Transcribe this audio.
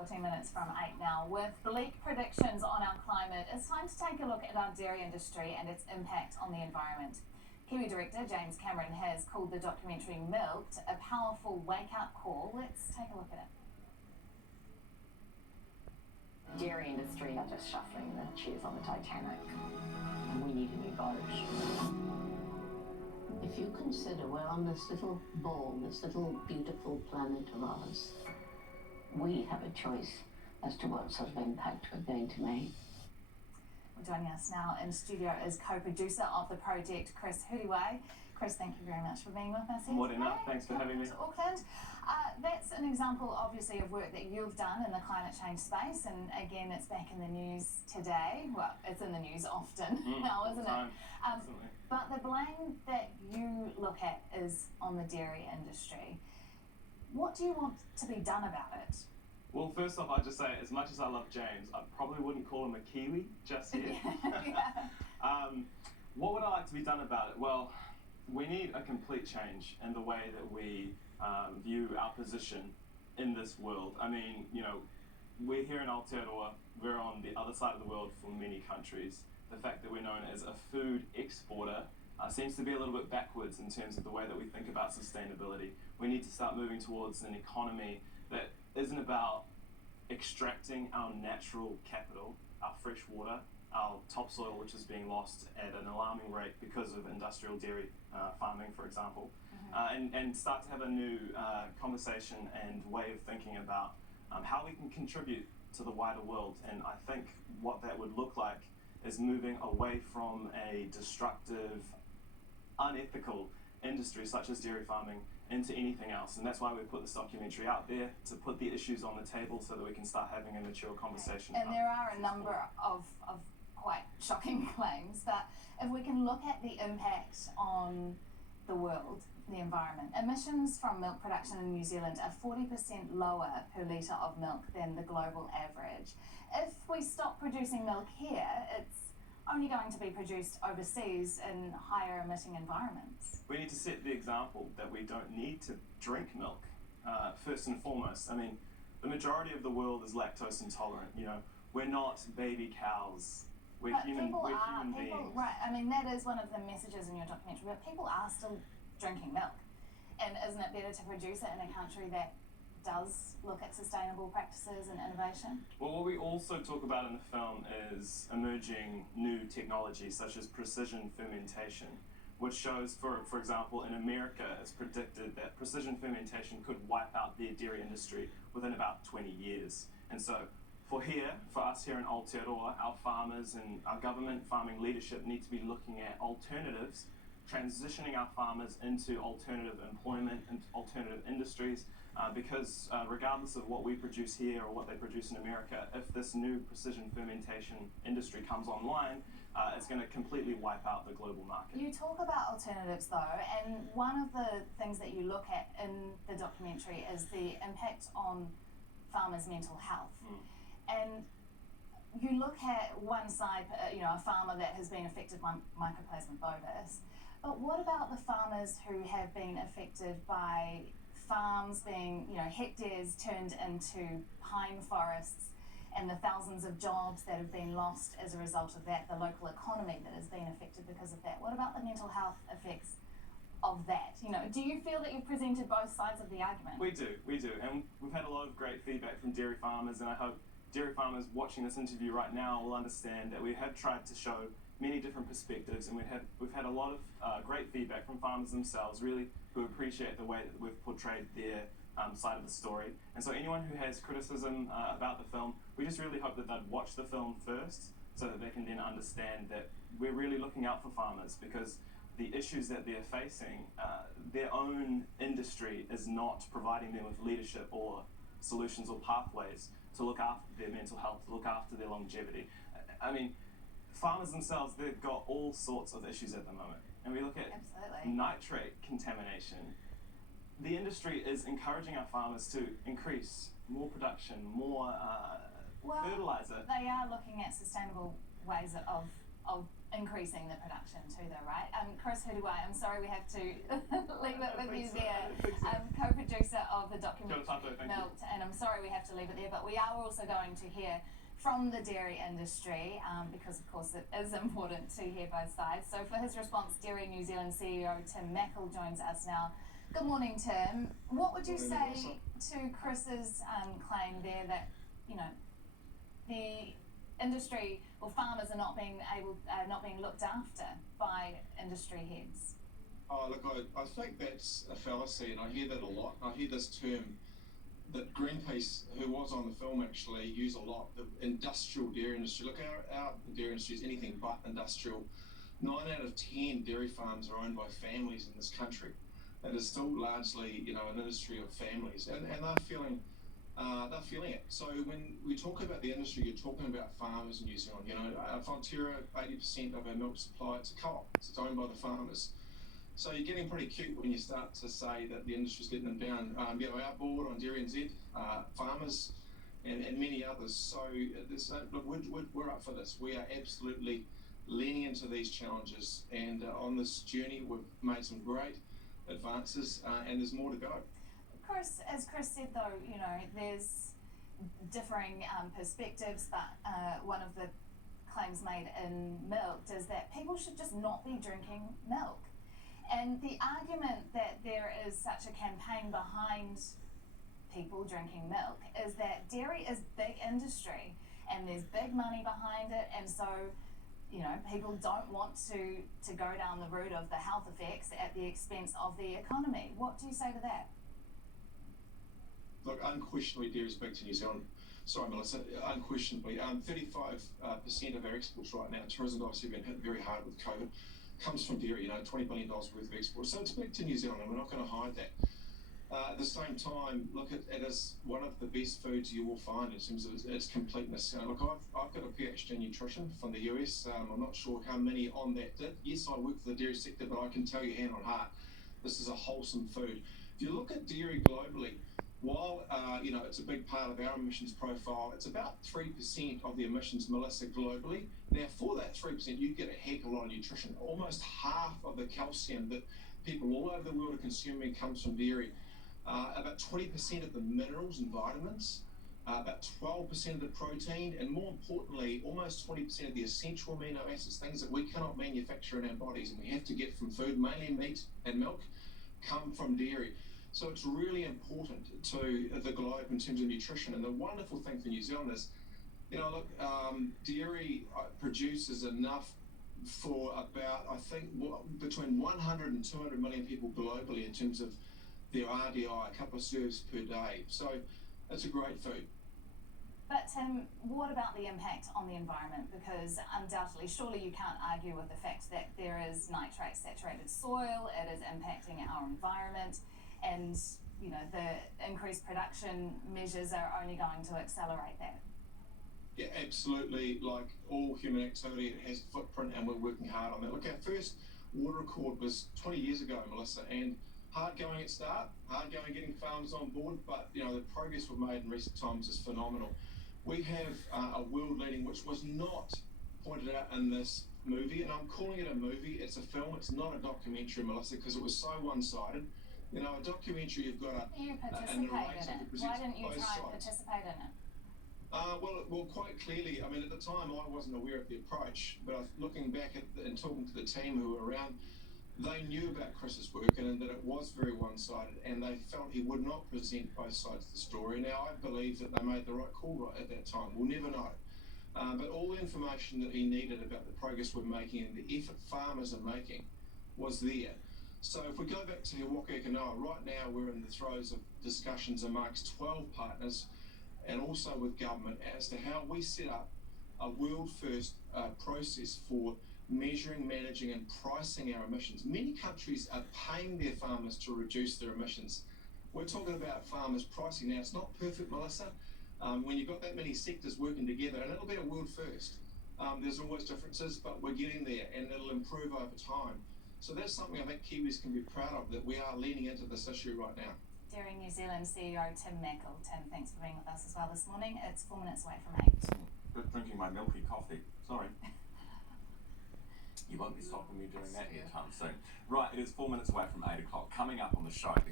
14 minutes from 8 now. With bleak predictions on our climate, it's time to take a look at our dairy industry and its impact on the environment. Kiwi director James Cameron has called the documentary Milked a powerful wake-up call. Let's take a look at it. Dairy industry are just shuffling the chairs on the Titanic, and we need a new boat. If you consider we're on this little ball, this little beautiful planet of ours, we have a choice as to what sort of impact we're going to make. Joining us now in studio is co-producer of the project, Chris Huriway. Chris, thank you very much for being with us here today. Thanks for having me. To Auckland. That's an example, obviously, of work that you've done in the climate change space, and again, it's back in the news today. Well, it's in the news often now, isn't it? Absolutely. But the blame that you look at is on the dairy industry. What do you want to be done about it? Well, first off, I'd just say, as much as I love James, I probably wouldn't call him a Kiwi just yet. What would I like to be done about it? Well, we need a complete change in the way that we view our position in this world. I mean, you know, we're here in Aotearoa, we're on the other side of the world for many countries. The fact that we're known as a food exporter seems to be a little bit backwards in terms of the way that we think about sustainability. We need to start moving towards an economy that isn't about extracting our natural capital, our fresh water, our topsoil, which is being lost at an alarming rate because of industrial dairy farming, for example, and start to have a new conversation and way of thinking about how we can contribute to the wider world. And I think what that would look like is moving away from a destructive, unethical industry such as dairy farming into anything else. And that's why we put this documentary out there, to put the issues on the table so that we can start having a mature conversation. And there are a number of quite shocking claims, but if we can look at the impact on the world, the environment, emissions from milk production in New Zealand are 40% lower per litre of milk than the global average. If we stop producing milk here, it's only going to be produced overseas in higher emitting environments. We need to set the example that we don't need to drink milk, first and foremost. I mean, the majority of the world is lactose intolerant. You know, we're not baby cows. We're human beings. Right, I mean, that is one of the messages in your documentary, but people are still drinking milk. And isn't it better to produce it in a country that does look at sustainable practices and innovation? Well, what we also talk about in the film is emerging new technologies such as precision fermentation, which shows, for example, in America, it's predicted that precision fermentation could wipe out their dairy industry within about 20 years. And so for us here in Aotearoa, our farmers and our government farming leadership need to be looking at alternatives, transitioning our farmers into alternative employment and alternative industries, because regardless of what we produce here or what they produce in America, if this new precision fermentation industry comes online, it's going to completely wipe out the global market. You talk about alternatives though, and one of the things that you look at in the documentary is the impact on farmers' mental health. And you look at one side, a farmer that has been affected by Mycoplasma bovis, but what about the farmers who have been affected by farms being, hectares turned into pine forests, and the thousands of jobs that have been lost as a result of that, the local economy that has been affected because of that? What about the mental health effects of that? Do you feel that you've presented both sides of the argument? We do, and we've had a lot of great feedback from dairy farmers, and I hope dairy farmers watching this interview right now will understand that we have tried to show many different perspectives, and we've had a lot of great feedback from farmers themselves, really, who appreciate the way that we've portrayed their side of the story. And so anyone who has criticism about the film, we just really hope that they'd watch the film first so that they can then understand that we're really looking out for farmers, because the issues that they're facing, their own industry is not providing them with leadership or solutions or pathways to look after their mental health, to look after their longevity. I mean, farmers themselves, they've got all sorts of issues at the moment. And we look at nitrate contamination. The industry is encouraging our farmers to increase more production, more fertilizer. They are looking at sustainable ways of increasing the production too, though, right? Chris Huruwai, I'm sorry we have to leave it with you there, co-producer of the documentary Milked, and I'm sorry we have to leave it there, but we are also going to hear from the dairy industry, because of course it is important to hear both sides. So for his response, Dairy New Zealand CEO Tim Mackle joins us now. Good morning, Tim. What would you say to Chris's claim there that, you know, the industry or farmers are not being looked after by industry heads? Oh, look, I think that's a fallacy, and I hear that a lot. I hear this term that Greenpeace, who was on the film actually, use a lot, the industrial dairy industry. Look, our dairy industry is anything but industrial. 9 out of 10 dairy farms are owned by families in this country. It is still largely, you know, an industry of families, and they're feeling it. So when we talk about the industry, you're talking about farmers in New Zealand. You know, Fonterra, 80% of our milk supply, it's a co-op. It's owned by the farmers. So you're getting pretty cute when you start to say that the industry's letting them down. You know, our board on Dairy NZ, farmers, and many others. So look, we're up for this. We are absolutely leaning into these challenges, and on this journey, we've made some great advances, and there's more to go. Chris, as Chris said though, you know, there's differing perspectives, but one of the claims made in Milked is that people should just not be drinking milk. And the argument that there is such a campaign behind people drinking milk is that dairy is big industry and there's big money behind it, and so, you know, people don't want to go down the route of the health effects at the expense of the economy. What do you say to that? Look, unquestionably, dairy is big to New Zealand. Sorry, Melissa, unquestionably. 35% of our exports right now, tourism obviously been hit very hard with COVID, comes from dairy, you know, $20 billion worth of exports. So it's big to New Zealand, and we're not going to hide that. At the same time, look, it is one of the best foods you will find in terms of its completeness. Look, I've got a PhD in nutrition from the US. I'm not sure how many on that did. Yes, I work for the dairy sector, but I can tell you hand on heart, this is a wholesome food. If you look at dairy globally, while you know, it's a big part of our emissions profile, it's about 3% of the emissions, Melissa, globally. Now, for that 3%, you get a heck of a lot of nutrition. Almost half of the calcium that people all over the world are consuming comes from dairy. About 20% of the minerals and vitamins, about 12% of the protein, and more importantly, almost 20% of the essential amino acids, things that we cannot manufacture in our bodies and we have to get from food, mainly meat and milk, come from dairy. So it's really important to the globe in terms of nutrition. And the wonderful thing for New Zealand is, you know, look, dairy produces enough for about, I think, between 100 and 200 million people globally in terms of their RDI, a couple of serves per day. So it's a great food. But Tim, what about the impact on the environment? Because undoubtedly, surely you can't argue with the fact that there is nitrate saturated soil, it is impacting our environment, and, you know, the increased production measures are only going to accelerate that. Yeah, absolutely. Like all human activity, it has a footprint, and we're working hard on that. Look, our first water accord was 20 years ago, Melissa, and hard going at start, hard going getting farmers on board, but, you know, the progress we've made in recent times is phenomenal. We have a world leading, which was not pointed out in this movie, and I'm calling it a movie. It's a film. It's not a documentary, Melissa, because it was so one-sided. You know, a documentary, you've got You participated in it. Why didn't you try and participate in it? Well, quite clearly, I mean, at the time I wasn't aware of the approach, but looking back and talking to the team who were around, they knew about Chris's work and that it was very one-sided, and they felt he would not present both sides of the story. Now, I believe that they made the right call right at that time. We'll never know. But all the information that he needed about the progress we're making and the effort farmers are making was there. So if we go back to He Waka Eke Noa, right now we're in the throes of discussions amongst 12 partners and also with government as to how we set up a world-first process for measuring, managing and pricing our emissions. Many countries are paying their farmers to reduce their emissions. We're talking about farmers pricing. Now, it's not perfect, Melissa. When you've got that many sectors working together, and it'll be a world first. There's always differences, but we're getting there, and it'll improve over time. So that's something I think Kiwis can be proud of, that we are leaning into this issue right now. Dairy New Zealand CEO Tim Mackle. Tim, thanks for being with us as well this morning. It's 4 minutes away from 8. Good drinking my milky coffee. Sorry. You won't be stopping me doing that anytime soon. Right, it is 4 minutes away from 8 o'clock. Coming up on the show,